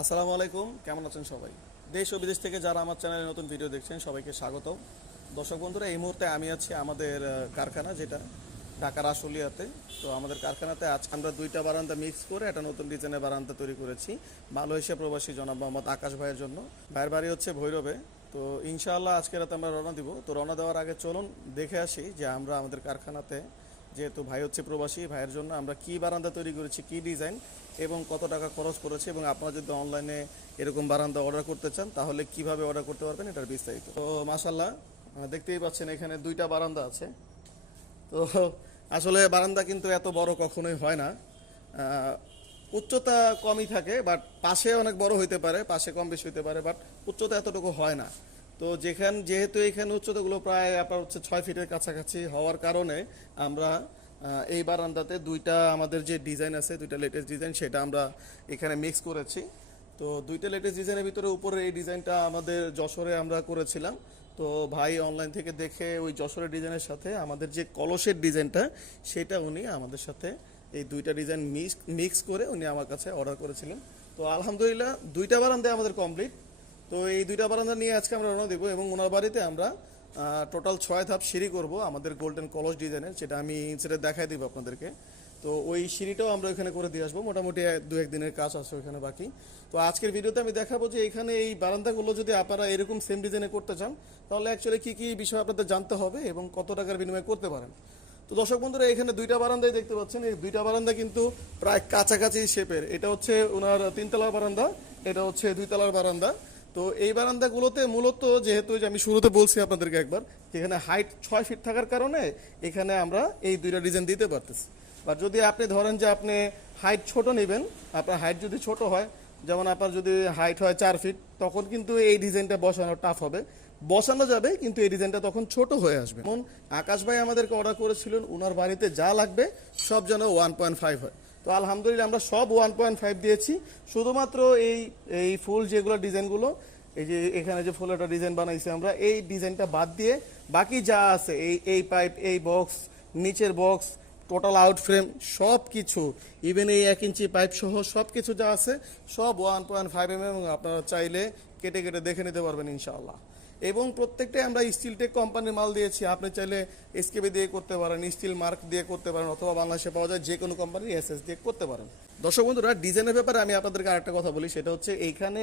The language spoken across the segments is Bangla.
আসসালামু আলাইকুম, কেমন আছেন সবাই? দেশ ও বিদেশ থেকে যারা আমার চ্যানেলে নতুন ভিডিও দেখছেন সবাইকে স্বাগত। দর্শক বন্ধুরা, এই মুহূর্তে আমি আছি আমাদের কারখানা, যেটা ঢাকার আশুলিয়াতে। তো আমাদের কারখানাতে আজ আমরা দুইটা বারান্দা মিক্স করে একটা নতুন ডিজাইনের বারান্দা তৈরি করেছি মালয়েশিয়া প্রবাসী জনাব মোহাম্মদ আকাশ ভাইয়ের জন্য। ভাইয়ের বাড়ি হচ্ছে ভৈরবে। তো ইনশাআল্লাহ আজকে রাতে আমরা রওনা দিব। তো রওনা দেওয়ার আগে চলুন দেখে আসি যে আমরা আমাদের কারখানাতে, যেহেতু ভাই হচ্ছে প্রবাসী, ভাইয়ের জন্য আমরা কি বারান্দা তৈরি করেছি, কি ডিজাইন এবং কত টাকা খরচ করেছে, এবং আপনারা যদি অনলাইনে এরকম বারান্দা অর্ডার করতে চান তাহলে কিভাবে অর্ডার করতে পারবেন, এটার বিস্তারিত। তো মাশাল্লাহ, দেখতেই পাচ্ছেন এখানে দুইটা বারান্দা আছে। তো আসলে বারান্দা কিন্তু এত বড় কখনোই হয় না। উচ্চতা কমই থাকে, বাট পাশে অনেক বড় হইতে পারে, পাশে কম বেশি হইতে পারে, বাট উচ্চতা এতটুকু হয় না। তো যেহেতু এখানে উচ্চতাগুলো প্রায় আপনার হচ্ছে 6 ফিটের কাছাকাছি হওয়ার কারণে আমরা এই বারান্দাতে দুইটা আমাদের যে ডিজাইন আছে, দুইটা লেটেস্ট ডিজাইন, সেটা আমরা এখানে মিক্স করেছি। তো দুইটা লেটেস্ট ডিজাইনের ভিতরে উপরে এই ডিজাইনটা আমাদের যশোরে আমরা করেছিলাম। তো ভাই অনলাইন থেকে দেখে ওই যশোরের ডিজাইনের সাথে আমাদের যে কলসের ডিজাইনটা, সেটা উনি আমাদের সাথে এই দুইটা ডিজাইন মিক্স করে উনি আমার কাছে অর্ডার করেছিলেন। তো আলহামদুলিল্লাহ দুইটা বারান্দায় আমাদের কমপ্লিট। তো এই দুইটা বারান্দা নিয়ে আজকে আমরা রওনা দেবো, এবং ওনার বাড়িতে আমরা টোটাল 6 ধাপ সিঁড়ি করব আমাদের গোল্ডেন কলস ডিজাইনের, যেটা আমি সেটা দেখাই দিব আপনাদেরকে। তো ওই সিঁড়িটাও আমরা ওইখানে করে দিয়ে আসবো। মোটামুটি 2-1 দিনের কাজ আছে ওইখানে বাকি। তো আজকের ভিডিওতে আমি দেখাবো যে এখানে এই বারান্দাগুলো যদি আপনারা এরকম সেম ডিজাইনে করতে চান তাহলে অ্যাকচুয়ালি কী কী বিষয় আপনাদের জানতে হবে এবং কত টাকার বিনিময়ে করতে পারেন। তো দর্শক বন্ধুরা, এখানে দুইটা বারান্দাই দেখতে পাচ্ছেন। এই দুইটা বারান্দা কিন্তু প্রায় কাছাকাছি শেপের। এটা হচ্ছে ওনার 3তলার বারান্দা, এটা হচ্ছে 2তলার বারান্দা। তো এই বারান্দাগুলোতে মূলত, যেহেতু যে আমি শুরুতে বলছি আপনাদেরকে একবার, এখানে হাইট 6 ফিট থাকার কারণে এখানে আমরা এই দুইটা ডিজাইন দিতে পারতেছি। বা যদি আপনি ধরেন যে আপনি হাইট ছোট নেবেন, আপনার হাইট যদি ছোট হয়, যেমন আপনার যদি হাইট হয় 4 ফিট, তখন কিন্তু এই ডিজাইনটা বসানো টাফ হবে। বসানো যাবে কিন্তু এই ডিজাইনটা তখন ছোট হয়ে আসবে। যেমন আকাশ ভাই আমাদেরকে অর্ডার করেছিলেন ওনার বাড়িতে যা লাগবে সব যেন 1.5 হয়। তো আলহামদুলিল্লাহ আমরা সব 1.5 দিয়েছি। শুধুমাত্র এই এই ফুল যেগুলো ডিজাইনগুলো, এই যে এখানে যে ফুল একটা ডিজাইন বানাইছি আমরা, এই ডিজাইনটা বাদ দিয়ে বাকি যা আছে, এই পাইপ, এই বক্স, নিচের বক্স, টোটাল আউট ফ্রেম, সব কিছু, ইভেন এই 1 ইঞ্চি পাইপ সহ সব কিছু যা আছে সব 1.5 এবং আপনারা চাইলে কেটে কেটে দেখে নিতে পারবেন ইনশাআল্লাহ। এবং প্রত্যেকটাই আমরা স্টিল টেক কোম্পানির মাল দিয়েছি। আপনি চাইলে এসকেবি দিয়ে করতে পারেন, স্টিল মার্ক দিয়ে করতে পারেন, অথবা বাংলাদেশে পাওয়া যায় যে কোনো কোম্পানির এসএস দিয়ে করতে পারেন। দর্শক বন্ধুরা, ডিজাইনের ব্যাপারে আমি আপনাদেরকে আরেকটা কথা বলি, সেটা হচ্ছে এইখানে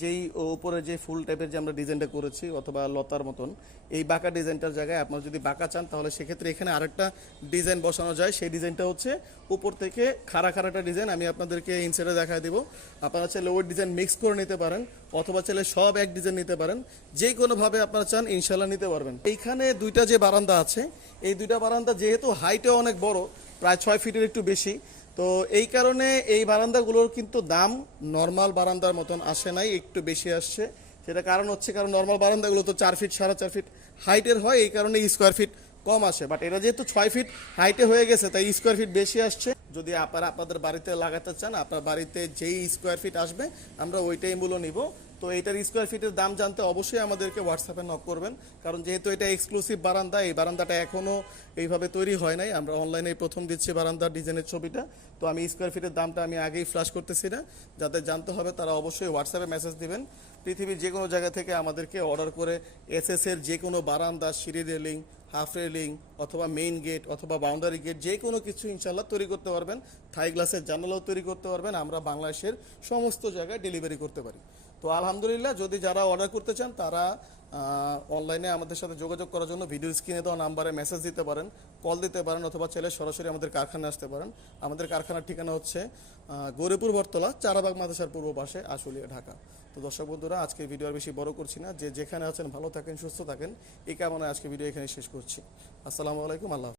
যেই উপরে যে ফুল টাইপের যে আমরা ডিজাইনটা করেছি, অথবা লতার মতন এই বাঁকা ডিজাইনটার জায়গায় আপনারা যদি বাঁকা চান তাহলে সেক্ষেত্রে এখানে আরেকটা ডিজাইন বসানো যায়। সেই ডিজাইনটা হচ্ছে উপর থেকে খাড়া খাড়াটা ডিজাইন, আমি আপনাদেরকে ইনসাইডে দেখায় দেবো। আপনারা চাইলে ওই ডিজাইন মিক্স করে নিতে পারেন, অথবা চাইলে সব এক ডিজাইন নিতে পারেন। যে কোনোভাবে আপনারা চান ইনশাল্লাহ নিতে পারবেন। এইখানে দুইটা যে বারান্দা আছে, এই দুইটা বারান্দা যেহেতু হাইটে অনেক বড়, প্রায় 6 ফিটের একটু বেশি, তো এই কারণে এই বারান্দাগুলোর কিন্তু দাম নর্মাল বারান্দার মতন আসে নাই, একটু বেশি আসছে। সেটা কারণ হচ্ছে, কারণ নর্মাল বারান্দাগুলো তো 4 ফিট 4.5 ফিট হাইটের হয়, এই কারণে স্কোয়ার ফিট কম আসে। বাট এটা যেহেতু 6 ফিট হাইটে হয়ে গেছে, তাই স্কোয়ার ফিট বেশি আসছে। যদি আপনারা আপনাদের বাড়িতে লাগাতে চান, আপনার বাড়িতে যেই স্কোয়ার ফিট আসবে আমরা ওইটাই মূল্য নিব। তো এইটার স্কোয়ার ফিটের দাম জানতে অবশ্যই আমাদেরকে হোয়াটসঅ্যাপে নক করবেন, কারণ যেহেতু এটা এক্সক্লুসিভ বারান্দা, এই বারান্দাটা এখনও এইভাবে তৈরি হয় নাই। আমরা অনলাইনে প্রথম দিচ্ছি বারান্দার ডিজাইনের ছবিটা। তো আমি স্কোয়ার ফিটের দামটা আমি আগেই ফ্ল্যাশ করতেছি না, যাদের জানতে হবে তারা অবশ্যই হোয়াটসঅ্যাপে মেসেজ দিবেন। পৃথিবীর যে কোনো জায়গা থেকে আমাদেরকে অর্ডার করে এসএসের যে কোনো বারান্দা, সিঁড়ি রেলিং, হাফ রেলিং, অথবা মেইন গেট, অথবা বাউন্ডারি গেট, যে কোনো কিছু ইনশাল্লাহ তৈরি করতে পারবেন। থাই গ্লাসের জানালাও তৈরি করতে পারবেন। আমরা বাংলাদেশের সমস্ত জায়গায় ডেলিভারি করতে পারি। তো আলহামদুলিল্লাহ, যদি যারা অর্ডার করতে চান তারা অনলাইনে আমাদের সাথে যোগাযোগ করার জন্য ভিডিও স্ক্রিনে দেওয়া নাম্বারে মেসেজ দিতে পারেন, কল দিতে পারেন, অথবা চাইলে সরাসরি আমাদের কারখানায় আসতে পারেন। আমাদের কারখানার ঠিকানা হচ্ছে গৌরীপুর বটতলা, চারাবাগ মাদ্রাসার পূর্ব পাশে, আশুলিয়া, ঢাকা। তো দর্শক বন্ধুরা, আজকে ভিডিও আর বেশি বড় করছি না। যে যেখানে আছেন ভালো থাকেন, সুস্থ থাকেন, এই কামনায় আজকে ভিডিও এখানে শেষ করছি। আসসালামু আলাইকুম, আল্লাহ।